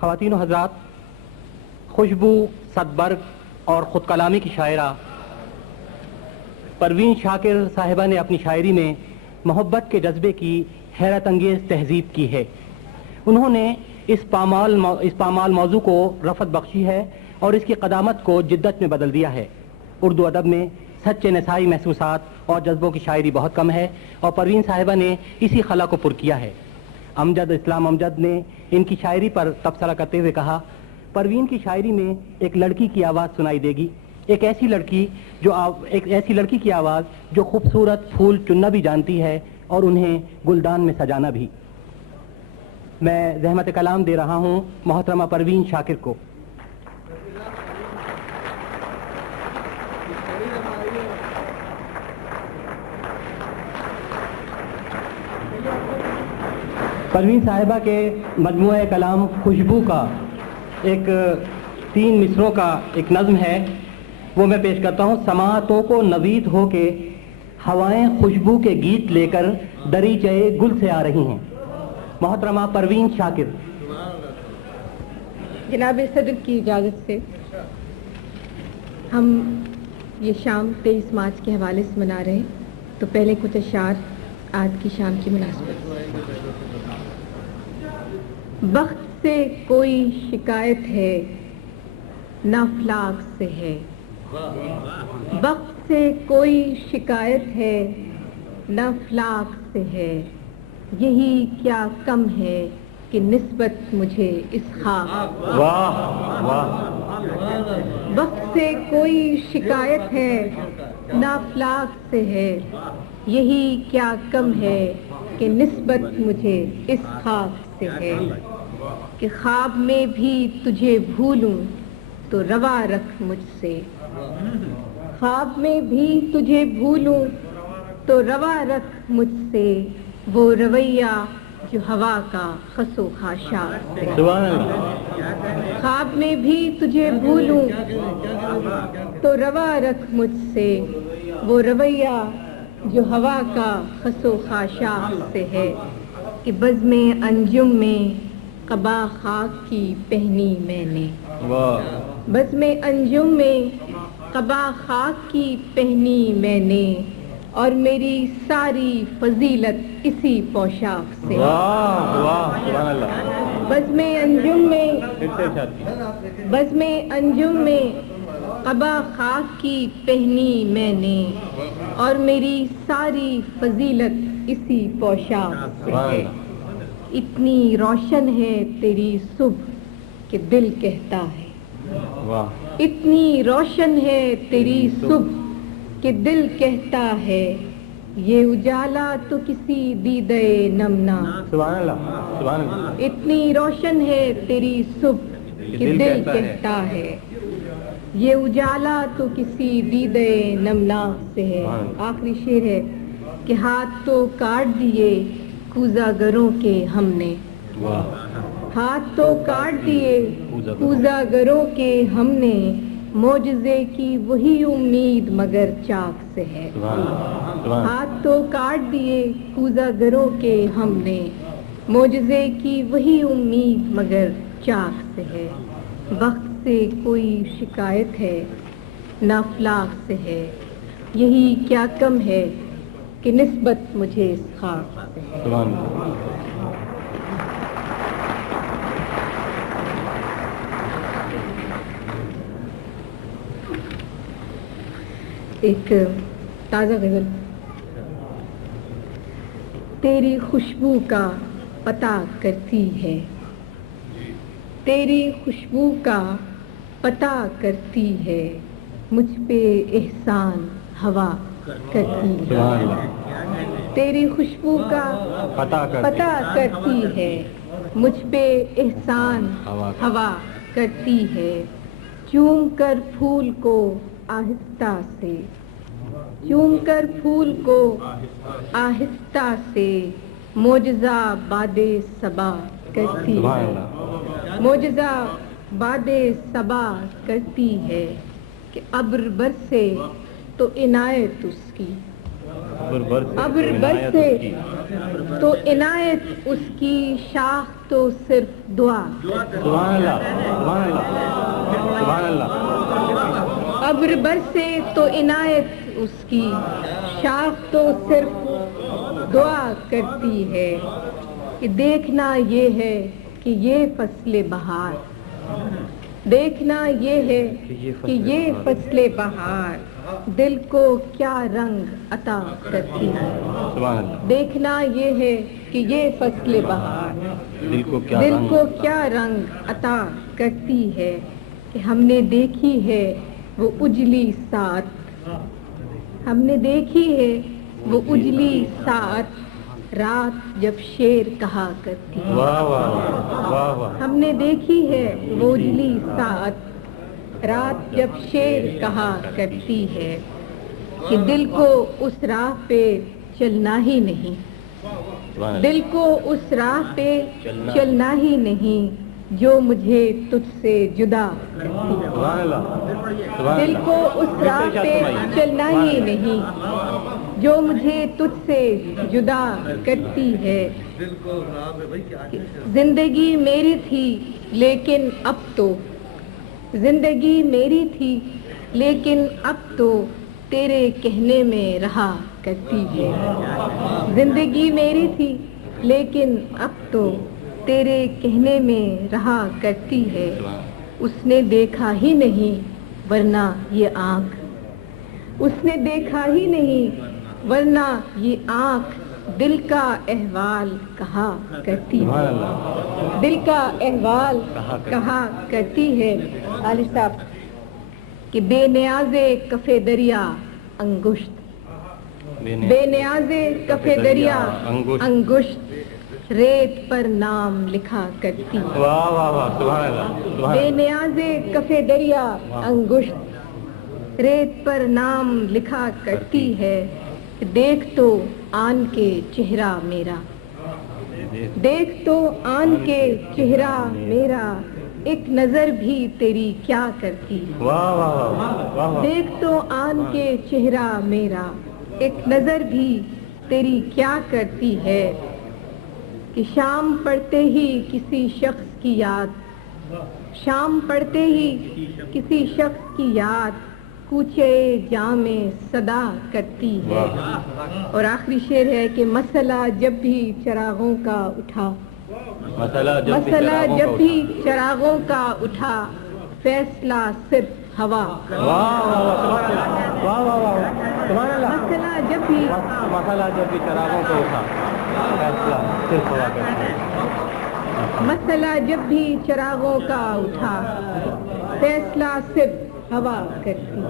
خواتین و حضرات، خوشبو صدبرگ اور خود کلامی کی شاعرہ پروین شاکر صاحبہ نے اپنی شاعری میں محبت کے جذبے کی حیرت انگیز تہذیب کی ہے. انہوں نے اس پامال موضوع کو رفعت بخشی ہے اور اس کی قدامت کو جدت میں بدل دیا ہے. اردو ادب میں سچے نسائی محسوسات اور جذبوں کی شاعری بہت کم ہے اور پروین صاحبہ نے اسی خلا کو پر کیا ہے. امجد اسلام امجد نے ان کی شاعری پر تبصرہ کرتے ہوئے کہا، پروین کی شاعری میں ایک لڑکی کی آواز سنائی دے گی، ایک ایسی لڑکی کی آواز جو خوبصورت پھول چننا بھی جانتی ہے اور انہیں گلدان میں سجانا بھی. میں زحمت کلام دے رہا ہوں محترمہ پروین شاکر کو. پروین صاحبہ کے مجموعہ کلام خوشبو کا ایک 3 مصروں کا ایک نظم ہے، وہ میں پیش کرتا ہوں. سماعتوں کو نوید ہو کے ہوائیں خوشبو کے گیت لے کر دریچے گل سے آ رہی ہیں. محترمہ پروین شاکر. جناب صدر کی اجازت سے ہم یہ شام 23 مارچ کے حوالے سے منا رہے ہیں، تو پہلے کچھ اشعار آج کی شام کی مناسبت. وقت سے کوئی شکایت ہے نہ افلاک سے ہے، وقت سے کوئی شکایت ہے نہ افلاک سے ہے، یہی کیا کم ہے کہ نسبت مجھے اس خاک. وقت سے کوئی شکایت ہے نہ افلاک سے ہے، یہی کیا کم ہے کہ نسبت مجھے اس خاک سے ہے، کہ خواب میں بھی تجھے بھولوں تو روا رکھ مجھ سے، خواب میں بھی تجھے بھولوں تو روا رکھ مجھ سے، وہ رویہ جو ہوا کا خس و خاشاک سے. خواب میں بھی تجھے بھولوں تو روا رکھ مجھ سے، وہ رویہ جو ہوا کا خس و خاشاک سے ہے، کہ بزم انجم میں قبا خاک کی پہنی میں نے، بزم انجم میں قبا خاک کی پہنی میں نے، اور میری ساری فضیلت اسی پوشاک سے. بزم انجم میں بزم انجم میں قبا خاک کی پہنی میں نے، اور میری ساری فضیلت اسی پوشاک سے ہے. اتنی روشن ہے تیری صبح کہ دل کہتا ہے، اتنی روشن ہے تیری صبح کہ دل کہتا ہے، یہ اجالا تو کسی دیدے نمنا. اتنی روشن ہے تیری صبح کہ دل کہتا ہے، یہ اجالا تو کسی دیدے نمنا سے ہے. آخری شعر ہے کہ ہاتھ تو کاٹ دیے کوزہ گروں کے ہم نے، ہاتھ تو کاٹ دیے کوزہ گروں کے ہم نے، معجزے کی وہی امید مگر چاک سے ہے. ہاتھ تو کاٹ دیے کوزہ گروں کے ہم نے، معجزے کی وہی امید مگر چاک سے ہے. وقت سے کوئی شکایت ہے نہ افلاک سے ہے، یہی کیا کم ہے کہ نسبت مجھے اس خاک سے ہے. ایک تازہ غزل. تیری خوشبو کا پتہ کرتی ہے، تیری خوشبو کا پتہ کرتی ہے، مجھ پہ احسان ہوا کرتی ہے. تیری خوشبو کا پتہ کرتی ہے، مجھ پہ احسان ہوا کرتی ہے. چوم کر پھول کو آہستہ سے، چوم کر پھول کو آہستہ سے، معجزہ باد صبا کرتی ہے، معجزہ باد صبا کرتی ہے، کہ ابر برسے تو عنایت اس کی، ابر برسے تو عنایت اس کی شاخ تو صرف دعا سبحان اللہ سبحان اللہ سبحان اللہ ابر برسے تو عنایت اس کی شاخ تو صرف دعا کرتی ہے کہ دیکھنا یہ ہے کہ یہ فصل بہار دیکھنا یہ ہے کہ یہ فصل بہار دل کو کیا رنگ عطا کرتی ہے سبحان اللہ دیکھنا یہ ہے کہ یہ فصل بہار دل کو کیا دل رنگ کو کیا رنگ عطا کرتی ہے کہ ہم نے دیکھی ہے وہ اجلی ساعت ہم نے دیکھی ہے وہ اجلی ساعت رات جب شیر کہا کرتی ہے واہ واہ واہ واہ ہم نے دیکھی ہے وہ اجلی ساعت رات جب شیر کہا کرتی ہے کہ دل کو اس راہ پہ چلنا ہی نہیں سبحان اللہ دل کو اس راہ پہ چلنا ہی نہیں جو مجھے تجھ سے جدا کرتی ہے سبحان اللہ سبحان دل اللہ کو اس راہ پہ چلنا ہی نہیں جو مجھے تجھ سے جدا کرتی ہے زندگی میری تھی لیکن اب تو زندگی میری تھی لیکن اب تو تیرے کہنے میں رہا کرتی ہے زندگی میری تھی لیکن اب تو تیرے کہنے میں رہا کرتی ہے اس نے دیکھا ہی نہیں ورنہ یہ آنکھ اس نے دیکھا ہی نہیں ورنہ یہ آنکھ دل کا احوال کہا کرتی سبحان ہے اللہ دل کا احوال کہا کرتی ہے عالی صاحب کہ بے نیاز کف دریا انگشت بے نیاز کف دریا انگشت ریت پر نام لکھا کرتی ہے واہ واہ واہ سبحان اللہ سبحان بے اللہ نیاز کف دریا انگشت ریت پر نام لکھا کرتی ہے دیکھ تو آن کے چہرہ میرا دیکھ تو آن کے چہرہ میرا ایک نظر بھی تیری کیا کرتی ہے واہ واہ واہ واہ واہ دیکھ تو آن کے چہرہ میرا ایک نظر بھی تیری کیا کرتی ہے کہ شام پڑتے ہی کسی شخص کی یاد شام پڑتے ہی کسی شخص کی یاد کوچے جام صدا کرتی ہے اور آخری شعر ہے کہ مسئلہ جب بھی چراغوں کا اٹھا مسئلہ جب بھی چراغوں کا اٹھا فیصلہ صرف ہوا واہ واہ واہ سبحان اللہ مسئلہ جب بھی مسئلہ جب بھی چراغوں کو اٹھا فیصلہ صرف ہوا کرتا ہے مسئلہ جب بھی چراغوں کا اٹھا فیصلہ صرف ہوا کرتی